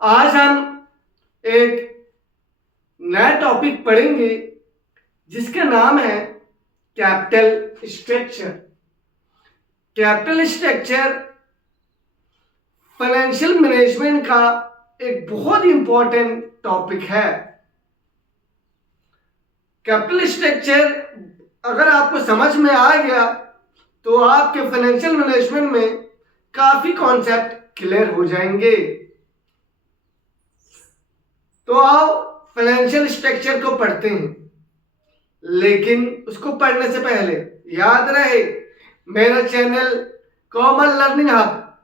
आज हम एक नया टॉपिक पढ़ेंगे जिसका नाम है capital structure. Capital structure financial management का एक बहुत इंपॉर्टेंट टॉपिक है। कैपिटल स्ट्रक्चर अगर आपको समझ में आ गया तो आपके फाइनेंशियल मैनेजमेंट में काफी कॉन्सेप्ट क्लियर हो जाएंगे। तो आओ फाइनेंशियल स्ट्रक्चर को पढ़ते हैं, लेकिन उसको पढ़ने से पहले याद रहे मेरा चैनल कॉमन लर्निंग हब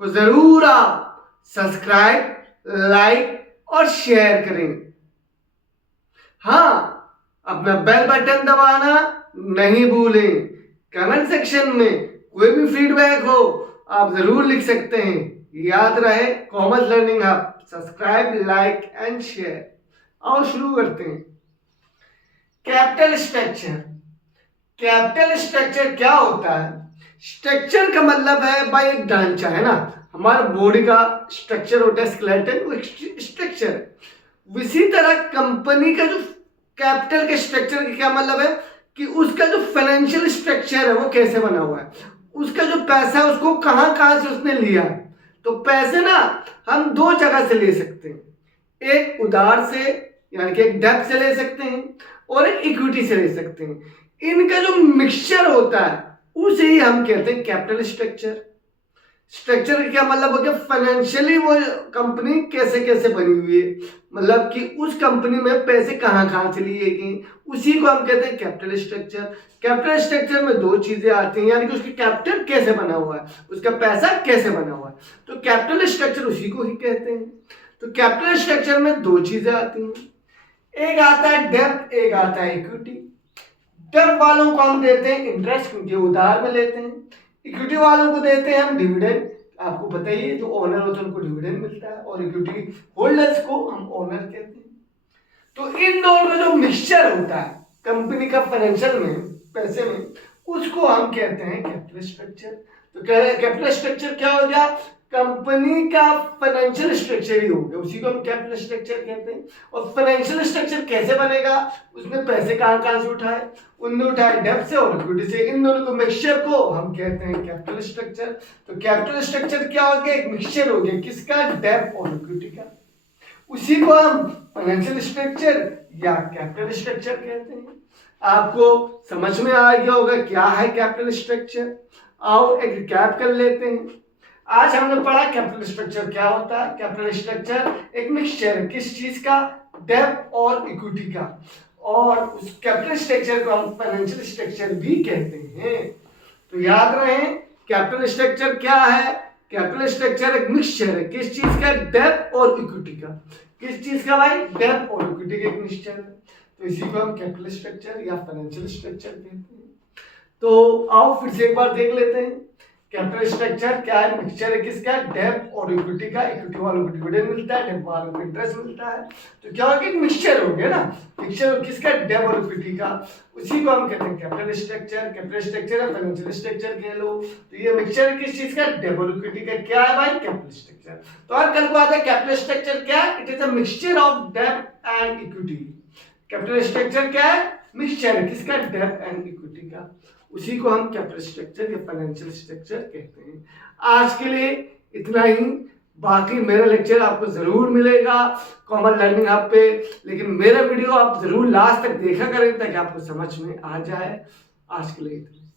को जरूर आप सब्सक्राइब, लाइक और शेयर करें। हाँ, अपना बेल बटन दबाना नहीं भूलें। कमेंट सेक्शन में कोई भी फीडबैक हो आप जरूर लिख सकते हैं। याद रहे common learning hub, subscribe, like and share. आओ शुरू करते हैं। Capital structure. कैपिटल स्ट्रक्चर क्या होता है? स्ट्रक्चर का मतलब है भाई एक ढांचा, है ना, हमारे बॉडी का स्ट्रक्चर होता है स्केलेटन, वो स्ट्रक्चर। इसी तरह कंपनी का जो कैपिटल के स्ट्रक्चर का क्या मतलब है कि उसका जो फाइनेंशियल स्ट्रक्चर है वो कैसे बना हुआ है, उसका जो पैसा है उसको कहां कहां से उसने लिया है। तो पैसे ना हम दो जगह से ले सकते हैं, एक उधार से यानी कि एक डेब्ट से ले सकते हैं और एक इक्विटी से ले सकते हैं। इनका जो मिक्सचर होता है उसे ही हम कहते हैं कैपिटल स्ट्रक्चर। स्ट्रक्चर का क्या मतलब हो गया? फाइनेंशियली वो कंपनी कैसे कैसे बनी हुई है, मतलब कि उस कंपनी में पैसे कहां कहां से लिए गए, उसी को हम कहते हैं कैपिटल स्ट्रक्चर। कैपिटल स्ट्रक्चर में दो चीजें आती हैं, यानी कि उसकी कैपिटल कैसे बना हुआ है, उसका पैसा कैसे बना हुआ है, तो कैपिटल स्ट्रक्चर उसी को ही कहते हैं। तो कैपिटल स्ट्रक्चर में दो चीजें आती हैं, एक आता है डेब्ट, एक आता है इक्विटी। डेब्ट वालों को हम देते हैं इंटरेस्ट, क्योंकि उधार में लेते हैं। इक्विटी वालों को देते हैं हम डिविडेंड, आपको पता ही है जो ओनर होता है उनको डिविडेंड मिलता है, और इक्विटी होल्डर्स को हम ओनर कहते हैं। तो इन दोनों का जो मिक्सचर होता है कंपनी का फाइनेंशियल में, पैसे में, उसको हम कहते हैं कैपिटल स्ट्रक्चर। तो कैपिटल स्ट्रक्चर क्या हो गया? कंपनी का फाइनेंशियल स्ट्रक्चर ही हो गया, उसी को हम कैपिटल स्ट्रक्चर कहते हैं। और फाइनेंशियल स्ट्रक्चर कैसे बनेगा, उसमें पैसे कहां कहां से उठाए, उनने उठाए डेब्ट से और इक्विटी से, इन दोनों को मिक्सचर को हम कहते हैं कैपिटल स्ट्रक्चर। तो कैपिटल स्ट्रक्चर क्या हो गया? एक मिक्सचर हो गया, किसका? डेब्ट और इक्विटी का। उसी को हम फाइनेंशियल स्ट्रक्चर या कैपिटल स्ट्रक्चर कहते हैं। आपको समझ में आ गया होगा क्या है कैपिटल स्ट्रक्चर। आओ एक रिकैप कर लेते हैं। आज हमने पढ़ा कैपिटल स्ट्रक्चर क्या होता है। कैपिटल स्ट्रक्चर एक मिक्सचर है, किस चीज का? डेब्ट और इक्विटी का। और उस कैपिटल स्ट्रक्चर को हम फाइनेंशियल स्ट्रक्चर भी कहते हैं। तो याद रहे कैपिटल स्ट्रक्चर क्या है? कैपिटल स्ट्रक्चर एक मिक्सचर है, किस चीज का? डेब्ट और इक्विटी का। किस चीज का भाई? डेब्ट और इक्विटी का एक मिक्सचर है। तो इसी को हम कैपिटल स्ट्रक्चर या फाइनेंशियल स्ट्रक्चर कहते हैं। तो आओ फिर से एक बार देख लेते हैं कैपिटल स्ट्रक्चर क्या है। मिक्सचर है किसका? डेब्ट और इक्विटी का। इक्विटी वालों को डिविडेंड मिलता है, डेब्ट वालों को इंटरेस्ट मिलता है। तो क्या हो गया? मिक्सचर हो गया ना। मिक्सचर किसका? डेब्ट और इक्विटी का। उसी को हम कहते हैं कैपिटल स्ट्रक्चर। कैपिटल स्ट्रक्चर है फाइनेंशियल स्ट्रक्चर कह लो। तो ये मिक्सचर किस चीज का? डेब्ट और इक्विटी का। क्या है भाई? Capital structure. तो और कल को आता है कैपिटल स्ट्रक्चर क्या है? It is a mixture of डेब्ट एंड इक्विटी। कैपिटल स्ट्रक्चर क्या है? मिक्सचर है किसका? डेब्ट एंड इक्विटी का। उसी को हम कैपिटल स्ट्रक्चर या फाइनेंशियल स्ट्रक्चर कहते हैं। आज के लिए इतना ही, बाकी मेरा लेक्चर आपको जरूर मिलेगा कॉमन लर्निंग हब पे, लेकिन मेरा वीडियो आप जरूर लास्ट तक देखा करें ताकि आपको समझ में आ जाए। आज के लिए इतना।